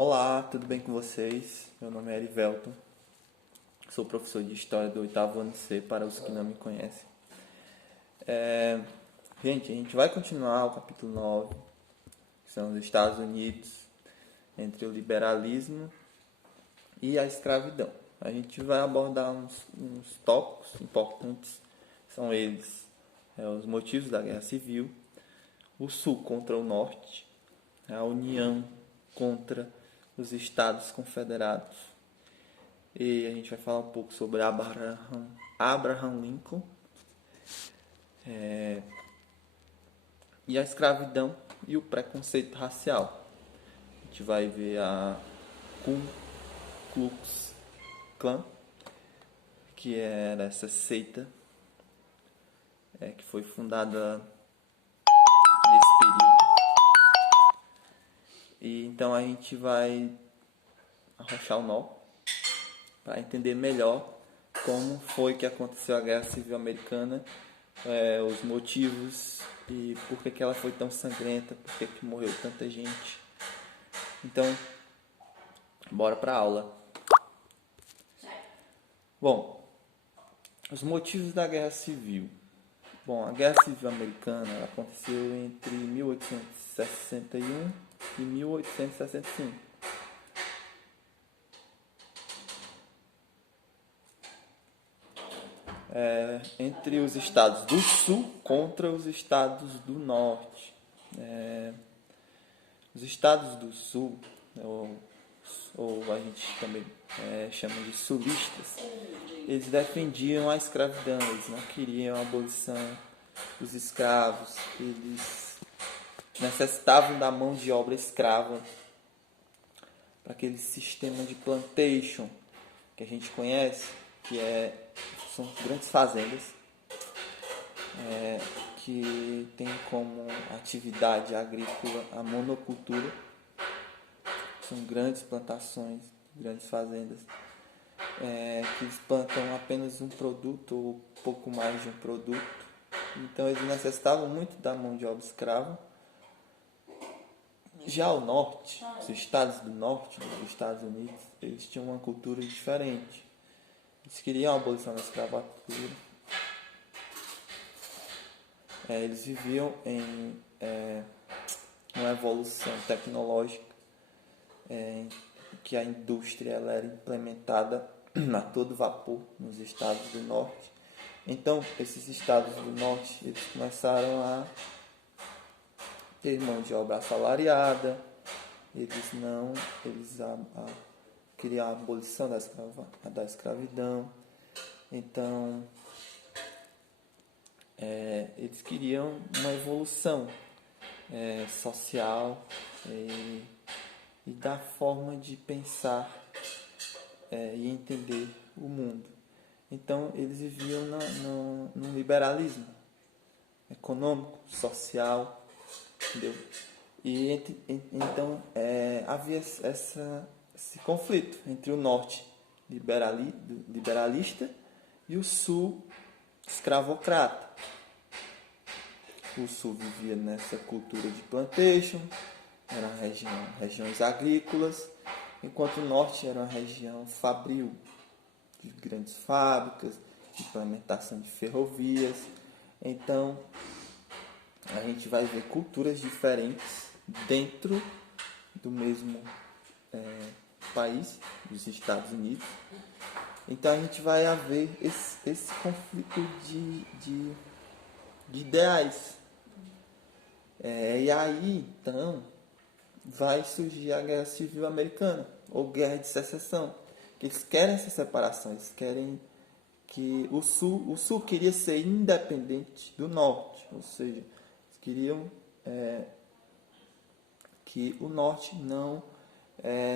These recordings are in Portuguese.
Olá, tudo bem com vocês? Meu nome é Erivelton, sou professor de História do 8º ano C, para os que não me conhecem. Gente, a gente vai continuar o capítulo 9, que são os Estados Unidos, entre o liberalismo e a escravidão. A gente vai abordar uns tópicos importantes, são eles os motivos da Guerra Civil, o Sul contra o Norte, a União contra os Estados Confederados. E a gente vai falar um pouco sobre Abraham Lincoln e a escravidão e o preconceito racial. A gente vai ver a Ku Klux Klan, que era essa seita que foi fundada nesse período. E então a gente vai arrochar o nó para entender melhor como foi que aconteceu a Guerra Civil Americana, os motivos e por que ela foi tão sangrenta, por que morreu tanta gente. Então, bora para a aula. Bom, os motivos da Guerra Civil. Bom, a Guerra Civil Americana ela aconteceu entre 1861 e 1865. Entre os estados do Sul contra os estados do Norte. Os estados do Sul, ou a gente também chama de sulistas, eles defendiam a escravidão, eles não queriam a abolição dos escravos, eles necessitavam da mão de obra escrava para aquele sistema de plantation que a gente conhece, que são grandes fazendas que tem como atividade agrícola a monocultura. São grandes plantações, grandes fazendas que eles plantam apenas um produto ou pouco mais de um produto. Então eles necessitavam muito da mão de obra escrava. Já o norte, os estados do norte dos Estados Unidos, eles tinham uma cultura diferente. Eles queriam a abolição da escravatura. Eles viviam em uma evolução tecnológica, que a indústria ela era implementada a todo vapor nos estados do norte. Então, esses estados do norte eles começaram a ter mão de obra assalariada, eles queriam a abolição da escravidão. Então, eles queriam uma evolução social e da forma de pensar e entender o mundo. Então, eles viviam no liberalismo econômico, social, entendeu? E então havia esse conflito entre o norte liberalista e o sul escravocrata. O sul vivia nessa cultura de plantation, eram regiões agrícolas, enquanto o norte era uma região fabril, de grandes fábricas, de implementação de ferrovias. Então, a gente vai ver culturas diferentes dentro do mesmo país, dos Estados Unidos. Então, a gente vai haver esse conflito de ideais. E aí, então, vai surgir a Guerra Civil Americana, ou Guerra de Secessão. Eles querem essa separação, eles querem que o Sul queria ser independente do Norte, ou seja, eles queriam que o Norte não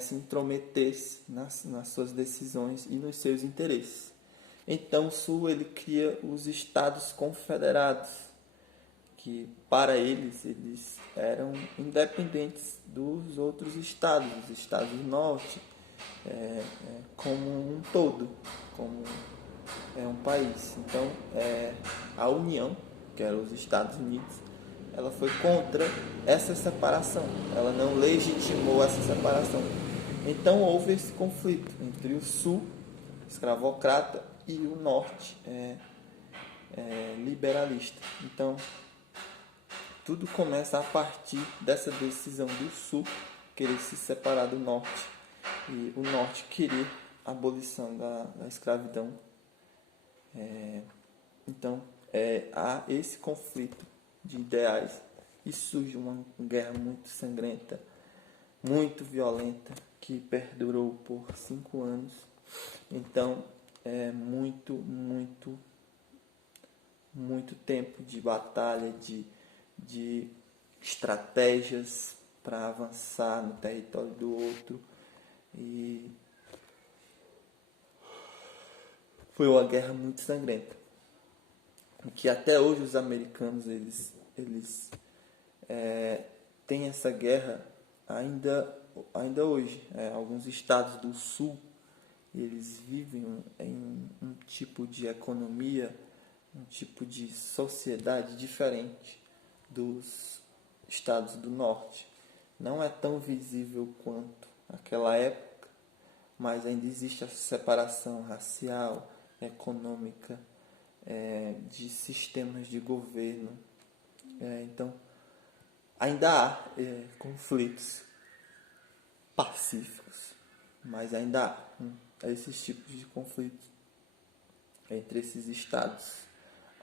se intrometesse nas suas decisões e nos seus interesses. Então o Sul ele cria os Estados Confederados, que para eles eram independentes dos outros estados, os estados do Norte, como um todo, como um país. Então, a União, que eram os Estados Unidos, ela foi contra essa separação. Ela não legitimou essa separação. Então houve esse conflito entre o sul, escravocrata, e o norte, liberalista. Então tudo começa a partir dessa decisão do sul querer se separar do norte e o norte querer a abolição da escravidão. Então há esse conflito de ideais e surge uma guerra muito sangrenta, muito violenta, que perdurou por 5 anos. Então é muito tempo de batalha, de estratégias para avançar no território do outro. E foi uma guerra muito sangrenta, que até hoje os americanos eles têm essa guerra ainda hoje. Alguns estados do sul eles vivem em um tipo de economia, um tipo de sociedade diferente dos estados do norte. Não é tão visível quanto naquela época, mas ainda existe essa separação racial, econômica, de sistemas de governo. Então, ainda há conflitos pacíficos, mas ainda há esses tipos de conflitos entre esses estados.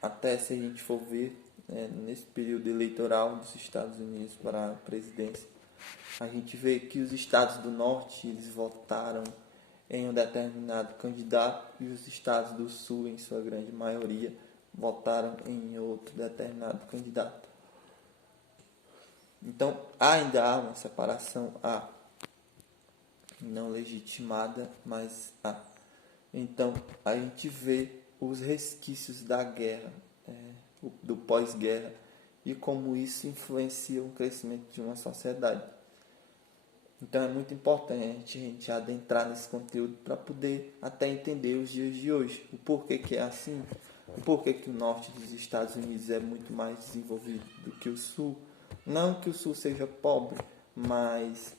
Até se a gente for ver, nesse período eleitoral dos Estados Unidos para a presidência, a gente vê que os estados do norte eles votaram em um determinado candidato e os estados do sul, em sua grande maioria, votaram em outro determinado candidato. Então ainda há uma separação, não legitimada, mas há. Então a gente vê os resquícios da guerra, do pós-guerra, e como isso influencia o crescimento de uma sociedade. Então é muito importante a gente adentrar nesse conteúdo para poder até entender os dias de hoje, o porquê que é assim, o porquê que o norte dos Estados Unidos é muito mais desenvolvido do que o sul. Não que o sul seja pobre, mas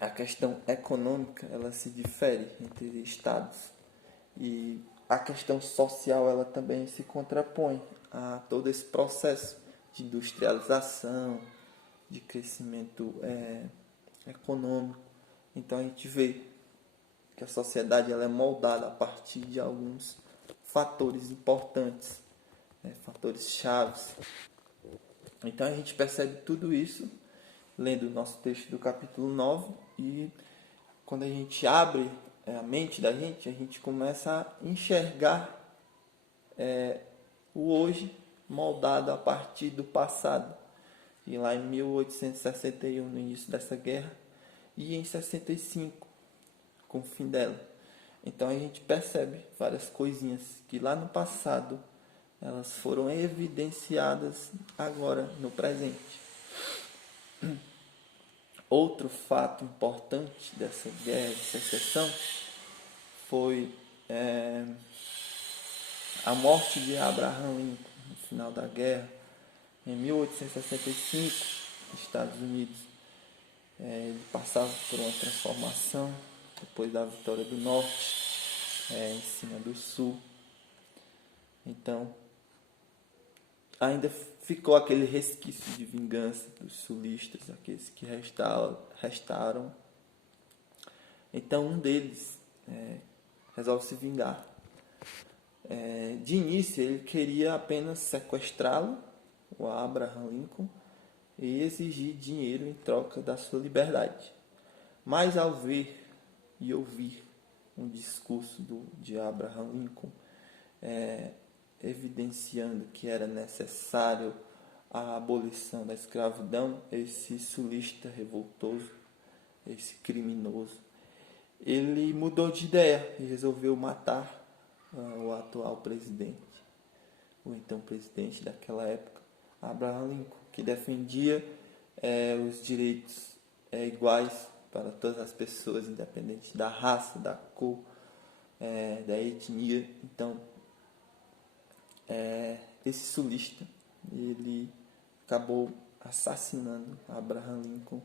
a questão econômica ela se difere entre estados, e a questão social ela também se contrapõe a todo esse processo de industrialização, de crescimento econômico. Então a gente vê que a sociedade ela é moldada a partir de alguns fatores importantes, fatores chaves. Então a gente percebe tudo isso lendo o nosso texto do capítulo 9, e quando a gente abre a mente da gente, a gente começa a enxergar o hoje moldado a partir do passado. E lá em 1861, no início dessa guerra, e em 65, com o fim dela. Então a gente percebe várias coisinhas que lá no passado elas foram evidenciadas agora no presente. Outro fato importante dessa guerra de secessão foi a morte de Abraham Lincoln no final da guerra, em 1865, nos Estados Unidos. Ele passava por uma transformação depois da vitória do norte em cima do sul. Então ainda ficou aquele resquício de vingança dos sulistas, aqueles que restaram. Então um deles resolve se vingar. De início ele queria apenas sequestrá-lo, o Abraham Lincoln, e exigir dinheiro em troca da sua liberdade. Mas ao ver e ouvir um discurso de Abraham Lincoln, evidenciando que era necessário a abolição da escravidão, esse sulista revoltoso, esse criminoso, ele mudou de ideia e resolveu matar o atual presidente, o então presidente daquela época, Abraham Lincoln, que defendia os direitos iguais para todas as pessoas, independente da raça, da cor, da etnia. Então esse sulista ele acabou assassinando Abraham Lincoln,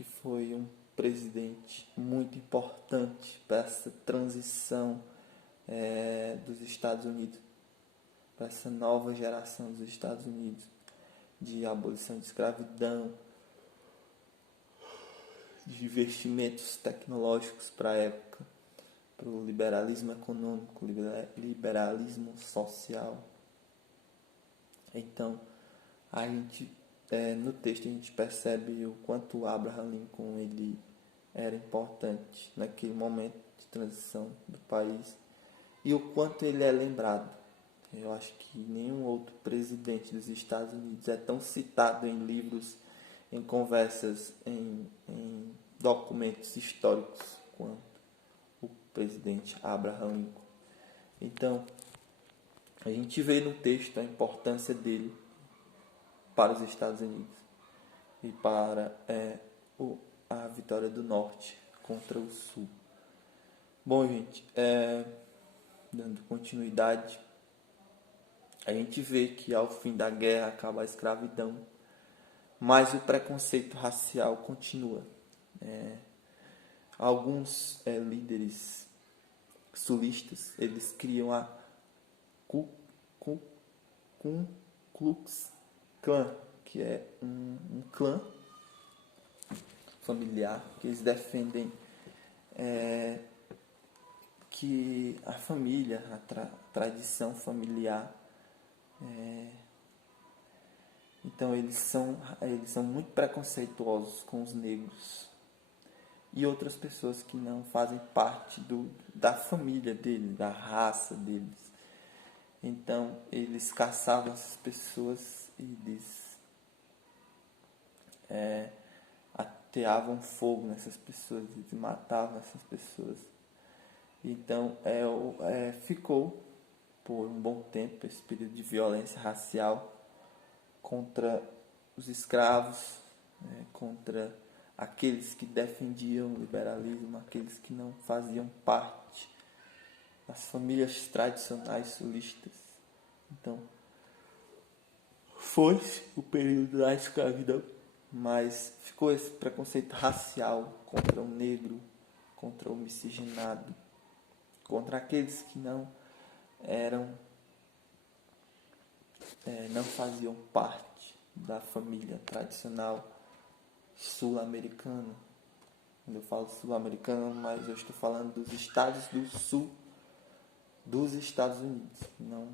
que foi um presidente muito importante para essa transição dos Estados Unidos, para essa nova geração dos Estados Unidos, de abolição de escravidão, de investimentos tecnológicos para a época, para o liberalismo econômico, liberalismo social. Então, a gente, no texto a gente percebe o quanto Abraham Lincoln ele era importante naquele momento de transição do país e o quanto ele é lembrado. Eu acho que nenhum outro presidente dos Estados Unidos é tão citado em livros, em conversas, em documentos históricos quanto o presidente Abraham Lincoln. Então, a gente vê no texto a importância dele para os Estados Unidos e para a vitória do Norte contra o Sul. Bom, gente, dando continuidade, a gente vê que ao fim da guerra acaba a escravidão, mas o preconceito racial continua. Alguns líderes sulistas, eles criam a Ku Klux Klan, que é um clã familiar, que eles defendem que a família, a tradição familiar, então eles são muito preconceituosos com os negros e outras pessoas que não fazem parte da família deles, da raça deles. Então eles caçavam essas pessoas e eles ateavam fogo nessas pessoas, eles matavam essas pessoas. Então ficou por um bom tempo esse período de violência racial contra os escravos, contra aqueles que defendiam o liberalismo, aqueles que não faziam parte das famílias tradicionais sulistas. Então, foi o período da escravidão, mas ficou esse preconceito racial contra o negro, contra o miscigenado, contra aqueles que não faziam parte da família tradicional sul-americana. Quando eu falo sul-americano, mas eu estou falando dos estados do sul dos Estados Unidos, não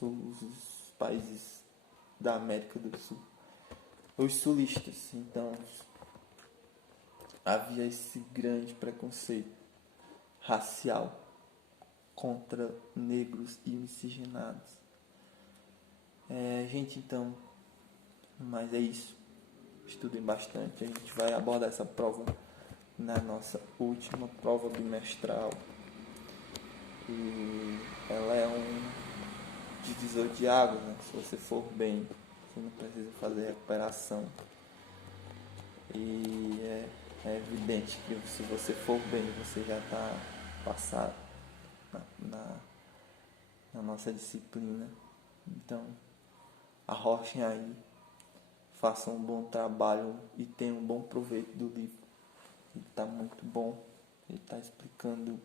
os países da América do Sul. Os sulistas. Então, havia esse grande preconceito racial contra negros e miscigenados. Gente, então, mas é isso. Estudem bastante. A gente vai abordar essa prova na nossa última prova bimestral. E ela é um divisor de águas, né? Se você for bem, você não precisa fazer recuperação. E é evidente que se você for bem, você já está passado na nossa disciplina. Então, arrochem aí, façam um bom trabalho e tenham um bom proveito do livro. Ele está muito bom, ele está explicando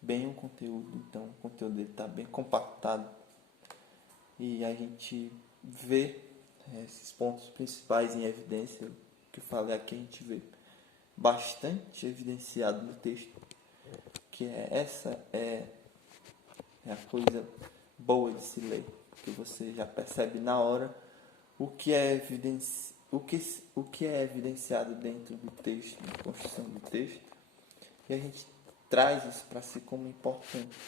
bem o conteúdo. Então, o conteúdo dele está bem compactado e a gente vê esses pontos principais em evidência que eu falei aqui. A gente vê bastante evidenciado no texto, que essa é a coisa boa de se ler, que você já percebe na hora o que é evidenciado dentro do texto, na construção do texto, e a gente traz isso para si como importante.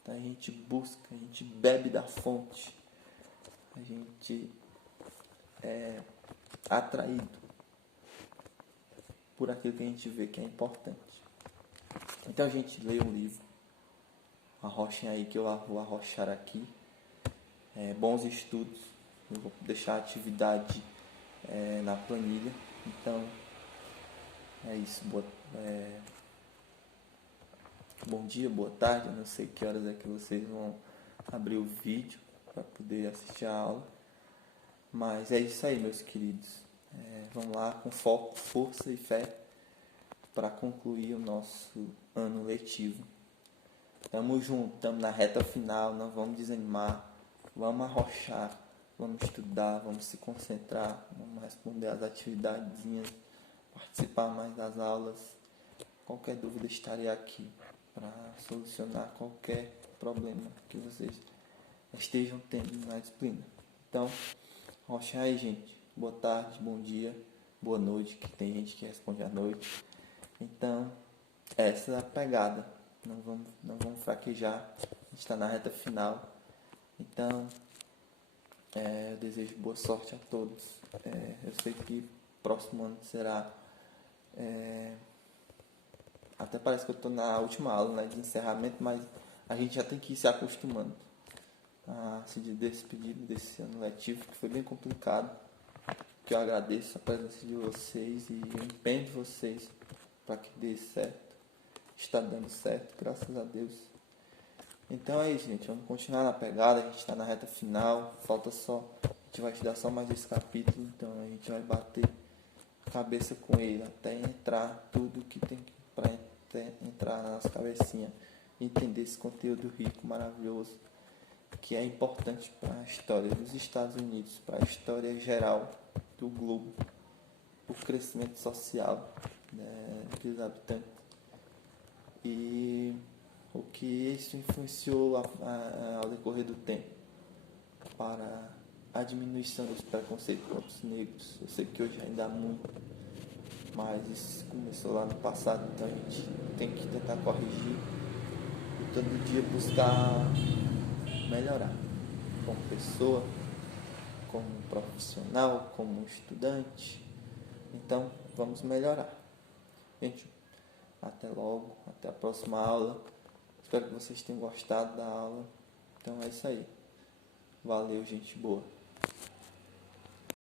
Então, a gente busca, a gente bebe da fonte, a gente é atraído por aquilo que a gente vê que é importante. Então, a gente lê um livro, arrochem aí que eu vou arrochar aqui. Bons estudos. Eu vou deixar a atividade na planilha. Então, é isso. Bom dia, boa tarde. Eu não sei que horas é que vocês vão abrir o vídeo. para poder assistir a aula. Mas é isso aí, meus queridos. Vamos lá com foco, força e fé para concluir o nosso ano letivo. Tamo junto, estamos na reta final, não vamos desanimar, vamos arrochar, vamos estudar, vamos se concentrar, vamos responder às atividadezinhas, participar mais das aulas. Qualquer dúvida, estarei aqui para solucionar qualquer problema que vocês estejam tendo na disciplina. Então, arrocha aí, gente. Boa tarde, bom dia, boa noite, que tem gente que responde à noite. Então, essa é a pegada. Não vamos fraquejar. A gente está na reta final. Então, eu desejo boa sorte a todos. Eu sei que próximo ano será... até parece que eu estou na última aula, né, de encerramento, mas a gente já tem que ir se acostumando a se despedir desse ano letivo, que foi bem complicado. Que eu agradeço a presença de vocês e o empenho de vocês para que dê certo. Está dando certo, graças a Deus. Então é isso, gente. Vamos continuar na pegada. A gente está na reta final. Falta só... A gente vai estudar só mais esse capítulo. Então a gente vai bater a cabeça com ele até entrar tudo que tem para entrar na nossa cabecinha. Entender esse conteúdo rico, maravilhoso, que é importante para a história dos Estados Unidos, para a história geral do globo, o crescimento social, né, dos habitantes. E o que isso influenciou ao decorrer do tempo para a diminuição dos preconceitos contra os negros. Eu sei que hoje ainda há muito, mas isso começou lá no passado, então a gente tem que tentar corrigir e todo dia buscar melhorar como pessoa, como profissional, como estudante. Então vamos melhorar. Gente, até logo, até a próxima aula. Espero que vocês tenham gostado da aula. Então é isso aí. Valeu, gente boa.